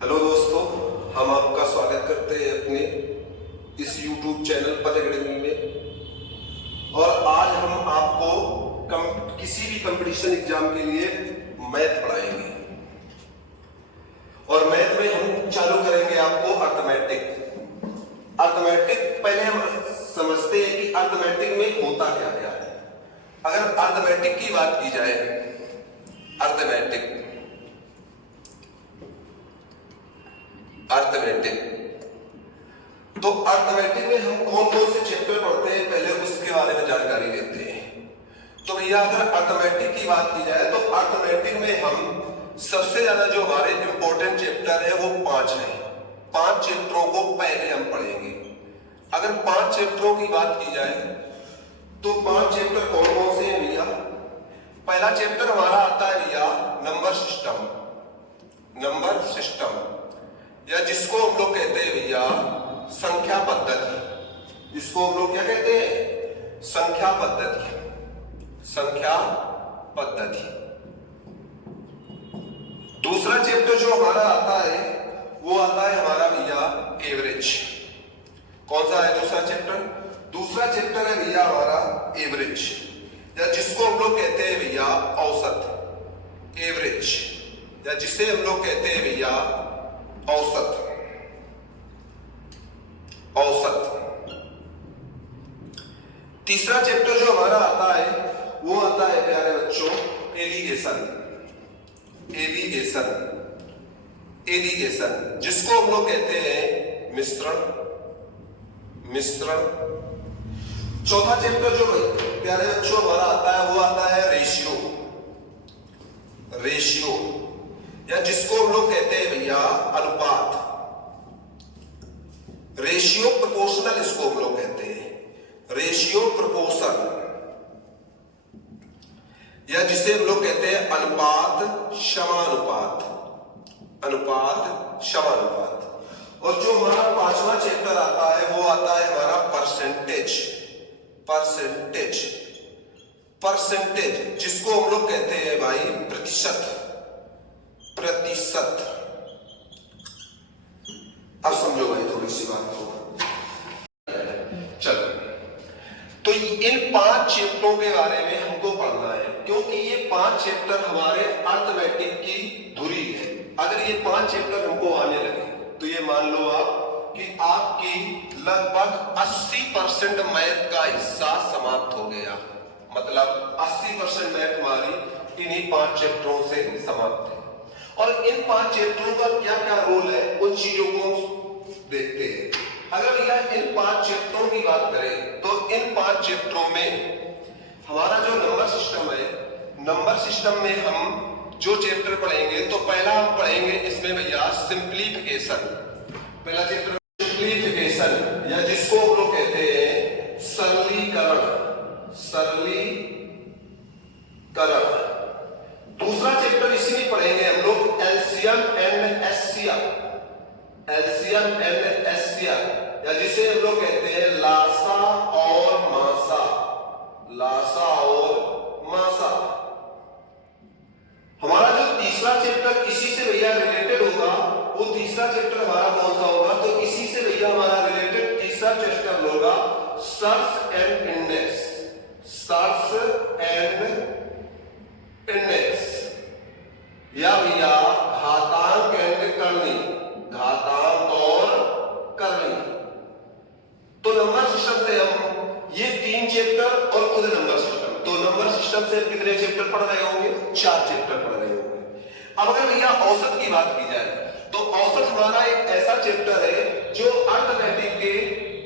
Hello दोस्तों, हम आपका स्वागत करते हैं अपने इस YouTube चैनल पद अकेडमी में। और आज हम आपको किसी भी कंपटीशन एग्जाम के लिए मैथ पढ़ाएंगे। और मैथ में हम चालू करेंगे आपको अर्थमेटिक। अर्थमेटिक पहले हम समझते हैं कि अर्थमेटिक में होता क्या क्या है। अगर अर्थमेटिक की बात की जाए, अर्थमेटिक तो अर्थमेटिक में हम कौन कौन से चैप्टर पढ़ते हैं, पहले उसके बारे में जानकारी लेते हैं। तो भैया अगर अर्थमेटिक की बात की जाए तो अर्थमेटिक में हम सबसे ज्यादा जो हमारे इंपॉर्टेंट चैप्टर है वो 5 हैं। 5 चैप्टरों को पहले हम पढ़ेंगे। अगर 5 चैप्टरों की बात की जाए तो 5 चैप्टर कौन कौन से हैं भैया? पहला चैप्टर हमारा आता है भैया नंबर सिस्टम। नंबर सिस्टम या जिसको हम लोग कहते हैं भैया संख्या पद्धति। जिसको हम लोग क्या कहते हैं? संख्या पद्धति। संख्या पद्धति। दूसरा चैप्टर जो हमारा आता है वो आता है हमारा भैया एवरेज। कौन सा है दूसरा चैप्टर? दूसरा चैप्टर है भैया हमारा एवरेज या जिसको हम लोग कहते हैं भैया औसत। एवरेज या जिसे हम लोग कहते हैं भैया औसत। औसत। तीसरा चैप्टर जो हमारा आता है वो आता है प्यारे बच्चों एलिगेशन। एलिगेशन। एलिगेशन जिसको हम लोग कहते हैं मिश्रण। मिश्रण। चौथा चैप्टर जो प्यारे बच्चों हमारा आता है वो आता है रेशियो। रेशियो या जिसको हम लोग कहते हैं भैया अनुपात। रेशियो प्रोपोर्शनल इसको हम लोग कहते हैं। रेशियो प्रोपोर्शन या जिसे हम लोग कहते हैं अनुपात समानुपात। अनुपात समानुपात। और जो हमारा 5वां चैप्टर आता है वो आता है हमारा परसेंटेज। परसेंटेज। परसेंटेज जिसको हम लोग कहते हैं भाई प्रतिशत। प्रतिशत। अब समझो भाई थोड़ी सी बात को। चलो तो इन 5 चैप्टरों के बारे में हमको पढ़ना है क्योंकि ये 5 चैप्टर हमारे अर्थमेटिक की धुरी है। अगर ये 5 चैप्टर हमको आने लगे तो ये मान लो आप कि आपकी लगभग 80% मैथ का हिस्सा समाप्त हो गया। मतलब 80% मैथ हमारी इन्हीं 5 चैप्टरों से समाप्त है। और इन 5 चैप्टरों का क्या क्या रोल है उन चीजों को देखते हैं। अगर भैया इन 5 चैप्टरों की बात करें तो इन 5 चैप्टरों में हमारा जो नंबर सिस्टम है, नंबर सिस्टम में हम जो चैप्टर पढ़ेंगे तो पहला हम पढ़ेंगे इसमें भैया सिंप्लीफिकेशन। पहला चैप्टर सिंप्लीफिकेशन या जिसको हम लोग कहते हैं सरलीकरण। सरलीकरण। दूसरा चैप्टर इसी में पढ़ेंगे हम लोग LCM and HCF. LCM and HCF या जिसे हम लोग कहते हैं लासा और मासा। लासा और मासा। हमारा जो तीसरा चैप्टर इसी से भैया रिलेटेड होगा वो तीसरा चैप्टर हमारा कौन सा होगा? तो इसी से भैया हमारा रिलेटेड तीसरा चैप्टर होगा search and index. Search and index या भैया घातांक एंड करनी। घातांक और करनी। तो नंबर सिस्टम से हम ये 3 चैप्टर और खुद नंबर सिस्टम। तो नंबर सिस्टम से कितने चैप्टर पढ़ रहे होंगे? 4 चैप्टर पढ़ रहे होंगे। अब अगर भैया औसत की बात की जाए तो औसत हमारा एक ऐसा चैप्टर है जो अर्थमेटिक के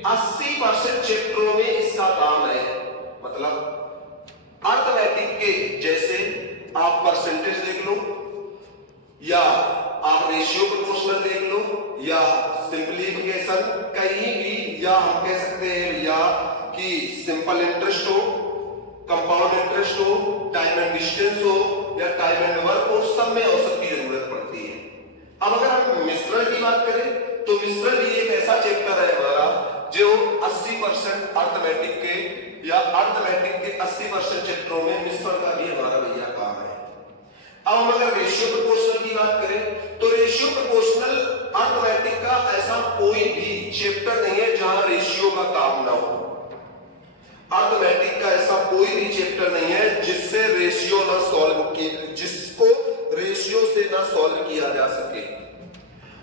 80% चैप्टरों में इसका काम है। मतलब अर्थमेटिक के जैसे आप परसेंटेज देख लो या आप रेशियो प्रोपोर्शनल देख लो या सिंप्लीफिकेशन कहीं भी, या हम कह सकते हैं या कि सिंपल इंटरेस्ट हो, कंपाउंड इंटरेस्ट हो, टाइम एंड डिस्टेंस हो या टाइम एंड वर्क हो, सब में औसत की जरूरत पड़ती है। अब अगर हम मिश्रण की बात करें तो मिश्रण भी एक ऐसा चैप्टर है हमारा जो 80% अर्थमेटिक के या अर्थमेटिक के 80% चैप्टरों में मिश्रण का भी हमारा भैया काम है। अब हम अगर रेशियो प्रोपोर्शनल की बात करें तो रेशियो प्रोपोर्शनल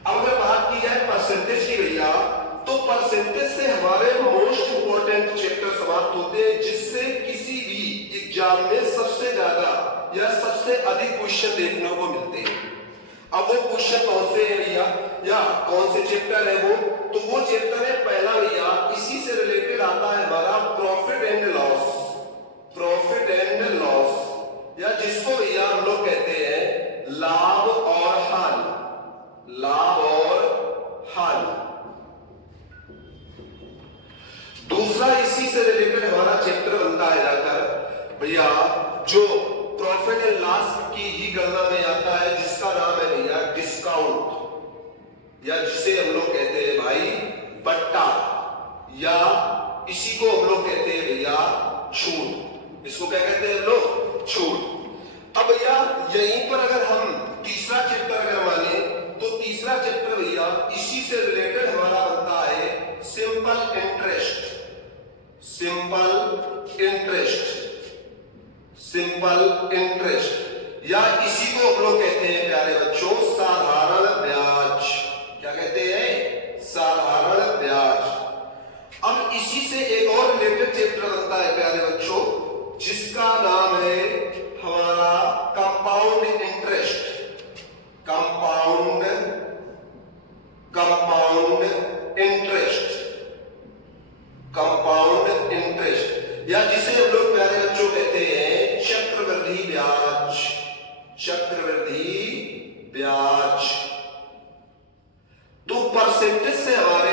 अब अगर बात की जाए परसेंटेज की भैया, तो परसेंटेज से हमारे मोस्ट इंपॉर्टेंट चैप्टर समाप्त होते हैं, जिससे किसी भी एग्जाम में सबसे ज्यादा या सबसे अधिक क्वेश्चन देखने को मिलते हैं। अब वो क्वेश्चन कौन से है भैया, या कौन से चैप्टर है वो, तो वो चैप्टर है पहला भैया, इसी से रिलेटेड आता है हमारा profit and loss. Profit and loss, या जिसको भैया हम लोग कहते हैं लाभ और हानि। लाभ और हानि। दूसरा इसी से रिलेटेड हमारा चैप्टर बनता है जाकर भैया, जो प्रॉफिट एंड लॉस की ही गणना में आता है, जिसका नाम है भैया डिस्काउंट, या जिसे हम लोग कहते हैं भाई बट्टा, या इसी को हम लोग कहते हैं भैया छूट। इसको क्या कहते हैं हम लोग? छूट। अब भैया यहीं पर अगर हम तीसरा चैप्टर अगर माने, तो तीसरा चैप्टर भैया इसी से रिलेटेड हमारा बनता है simple interest. Simple interest. Simple interest, या इसी को हम लोग कहते हैं प्यारे बच्चों साधारण ब्याज। क्या कहते हैं? साधारण ब्याज। अब इसी से एक और रिलेटेड चैप्टर बनता है प्यारे बच्चों, जिसका नाम है हमारा compound interest. Compound interest. Compound interest, या जिसे हम लोग प्यारे बच्चों कहते हैं चक्रवृद्धि ब्याज। चक्रवृद्धि ब्याज। तो परसेंटेज से हमारे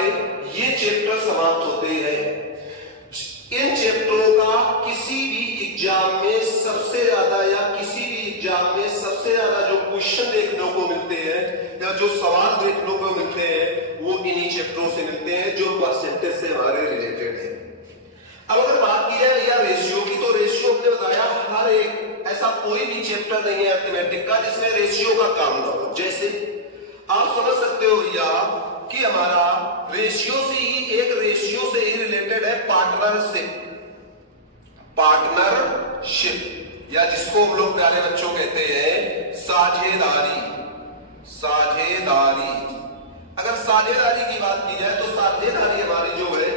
ये चैप्टर समाप्त होते हैं। इन चैप्टरों का किसी भी एग्जाम में सबसे ज्यादा, या किसी भी एग्जाम में सबसे ज्यादा जो क्वेश्चन देखने को मिलते हैं, या जो सवाल देखने को मिलते हैं, वो इन्हीं चैप्टरों से मिलते हैं जो परसेंटेज से हमारे रिलेटेड है। अब अगर बात की जाए भैया रेशियो की, तो रेशियो हमने बताया हर एक, ऐसा कोई भी चैप्टर नहीं है अर्थमेटिक का जिसमें रेशियो का काम ना हो। जैसे आप समझ सकते हो भैया कि हमारा रेशियो से ही रिलेटेड है पार्टनरशिप। पार्टनरशिप, या जिसको हम लोग प्यारे बच्चों कहते हैं साझेदारी। साझेदारी। अगर साझेदारी की बात की जाए, तो साझेदारी हमारी जो है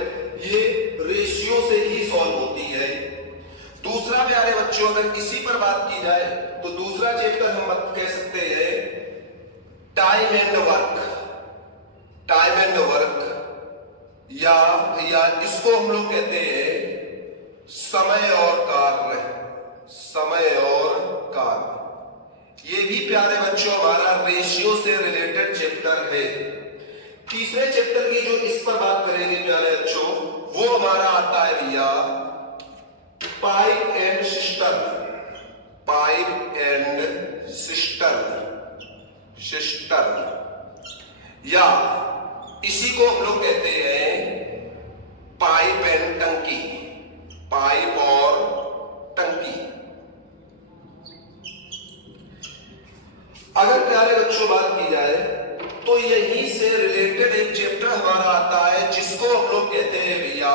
ये रेशियो से ही सॉल्व होती है। दूसरा प्यारे बच्चों अगर इसी पर बात की जाए, तो दूसरा चैप्टर हम कह सकते हैं time and work. Time and work, या इसको हम लोग कहते हैं समय और कार्य। समय और कार्य, ये भी प्यारे बच्चों हमारा रेशियो से रिलेटेड चैप्टर है। तीसरे चैप्टर की जो इस पर बात करेंगे प्यारे बच्चों, वो हमारा आता है भैया pipe and system. Pipe and system. या इसी को हम लोग कहते हैं पाइप एंड टंकी। पाइप और टंकी। अगर प्यारे बच्चों बात की जाए, तो यहीं से रिलेटेड एक चैप्टर हमारा आता है जिसको हम लोग कहते हैं भैया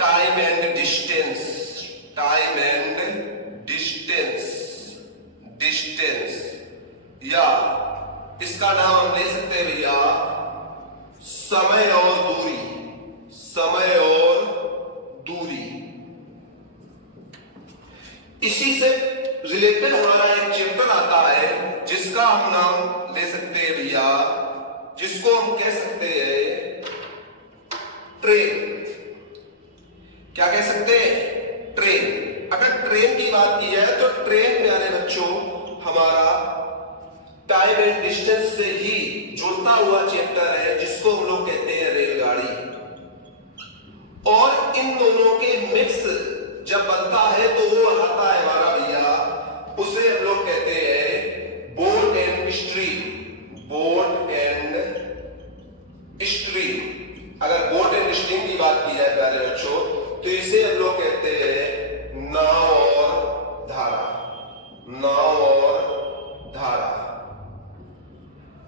time and distance. Time and distance. या इसका नाम हम ले सकते हैं भैया समय और दूरी। समय और दूरी। इसी से रिलेटेड हमारा एक चैप्टर आता है जिसका हम नाम ले सकते हैं भैया, जिसको हम कह सकते हैं ट्रेन। क्या कह सकते हैं? ट्रेन। अगर ट्रेन की बात की जाए, तो ट्रेन प्यारे बच्चों हमारा टाइम एंड डिस्टेंस से ही जुड़ता हुआ चैप्टर है, जिसको हम लोग कहते हैं रेलगाड़ी। और इन दोनों के मिक्स जब बनता है, तो वो आता है हमारा भैया, उसे हम लोग कहते हैं boat and stream. Boat and stream. अगर बोट एंड स्ट्रीम की बात की जाए प्यारे बच्चों, तो इसे हम लोग कहते हैं नाव और धारा। नाव और धारा।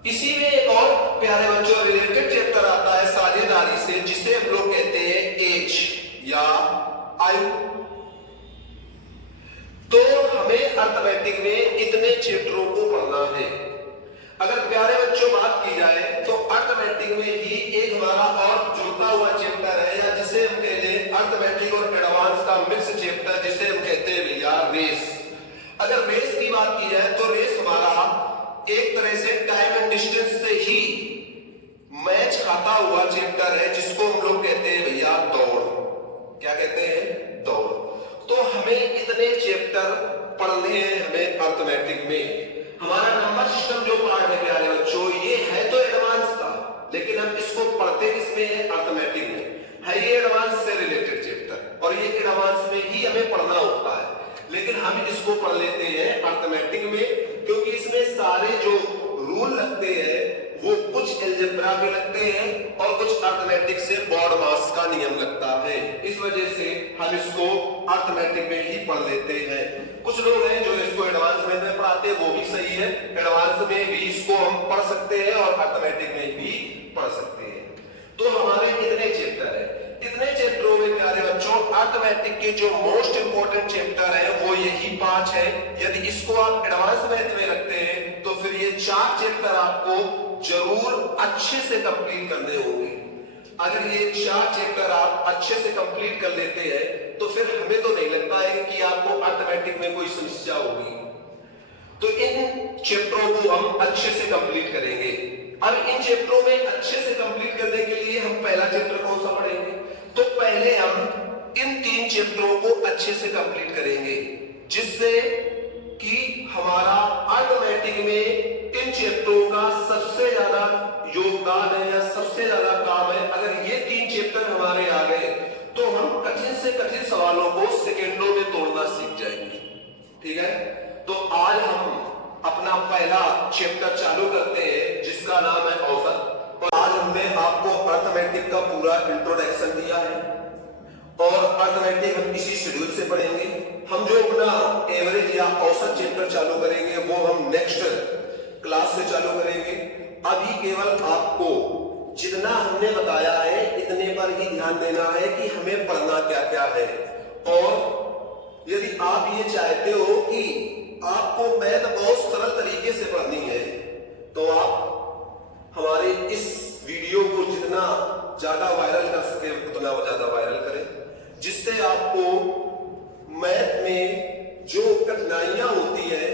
इसी में एक और प्यारे बच्चों रिलेटेड चैप्टर आता है साझेदारी से, जिसे हम लोग कहते हैं एच या आयु। तो हमें अर्थमेटिक में इतने चैप्टरों को पढ़ना है। अगर प्यारे बच्चों बात की जाए तो अर्थमेटिक में ही एक हमारा और जुड़ता हुआ चैप्टर है, या जिसे हम कहते हैं अर्थमेटिक और एडवांस का मिक्स चैप्टर, जिसे हम कहते हैं भैया रेस। अगर रेस की बात की जाए तो रेस हमारा एक तरह से टाइम एंड डिस्टेंस से ही मैच खाता हुआ चैप्टर है, जिसको हम लोग कहते हैं भैया दौड़। क्या कहते हैं? दौड़। तो हमें इतने चैप्टर पढ़ने हैं हमें अर्थमेटिक में। हमारा नंबर सिस्टम जो पार्ट है प्यारे बच्चों, ये है तो एडवांस का, लेकिन हम इसको पढ़ते किसमें है? अर्थमेटिक में है। ये एडवांस से रिलेटेड चैप्टर और ये एडवांस में ही हमें पढ़ना होता है, लेकिन हम इसको पढ़ लेते हैं अर्थमेटिक में, क्योंकि इसमें सारे जो रूल लगते हैं वो कुछ अलजेब्रा के लगते हैं और कुछ अर्थमेटिक से बॉड मास का नियम लगता है। इस वजह से हम इसको अर्थमेटिक में ही पढ़ लेते हैं। कुछ लोग हैं जो इसको एडवांस में पढ़ाते हैं, वो भी सही है, एडवांस में भी इसको हम पढ़ सकते हैं और अर्थमेटिक में भी पढ़ सकते हैं। तो हमारे इतने चैप्टर है, इतने चैप्टरों में प्यारे बच्चों अर्थमेटिक के जो मोस्ट इंपोर्टेंट चैप्टर है वो यही 5 है। यदि इसको आप एडवांस मैथ में रखते हैं तो फिर ये 4 चैप्टर आपको जरूर अच्छे से कंप्लीट करने होंगे। अगर ये 4 चैप्टर आप अच्छे से कंप्लीट कर लेते हैं तो फिर हमें तो नहीं लगता है कि आपको अर्थमेटिक में कोई समस्या होगी। तो इन चैप्टरों को हम अच्छे से कंप्लीट करेंगे। अब इन चैप्टरों में अच्छे से कंप्लीट करने के लिए हम पहला चैप्टर कौन सा पढ़ेंगे? तो पहले हम इन 3 चैप्टरों को अच्छे से कंप्लीट करेंगे, जिससे कि हमारा अर्थमेटिक में इन चैप्टरों का सबसे ज्यादा योगदान है या सबसे ज्यादा काम है। अगर ये 3 चैप्टर हमारे आ गए तो हम कठिन से कठिन सवालों को सेकेंडों में तोड़ना सीख जाएंगे। ठीक है, तो आज हम अपना पहला चैप्टर चालू करते हैं, जिसका नाम है औसत। और आज हमने आपको अर्थमेटिक का पूरा इंट्रोडक्शन दिया है और अर्थमेटिक हम इसी शेड्यूल से पढ़ेंगे। हम जो अपना एवरेज या औसत चैप्टर चालू करेंगे वो हम नेक्स्ट क्लास से चालू करेंगे। अभी केवल आपको जितना हमने बताया है इतने पर ही ध्यान देना है कि हमें पढ़ना क्या क्या है। और यदि आप ये चाहते हो कि आपको मैथ बहुत सरल तरीके से पढ़नी है तो आप हमारे इस वीडियो को जितना ज्यादा वायरल कर सके उतना ज्यादा वायरल करें, जिससे आपको मैथ में जो कठिनाइयां होती है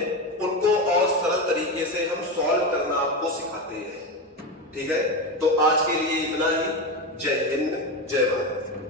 उनको और सरल तरीके से हम सॉल्व करना आपको सिखाते हैं। ठीक है, तो आज के लिए इतना ही। जय हिंद, जय भारत।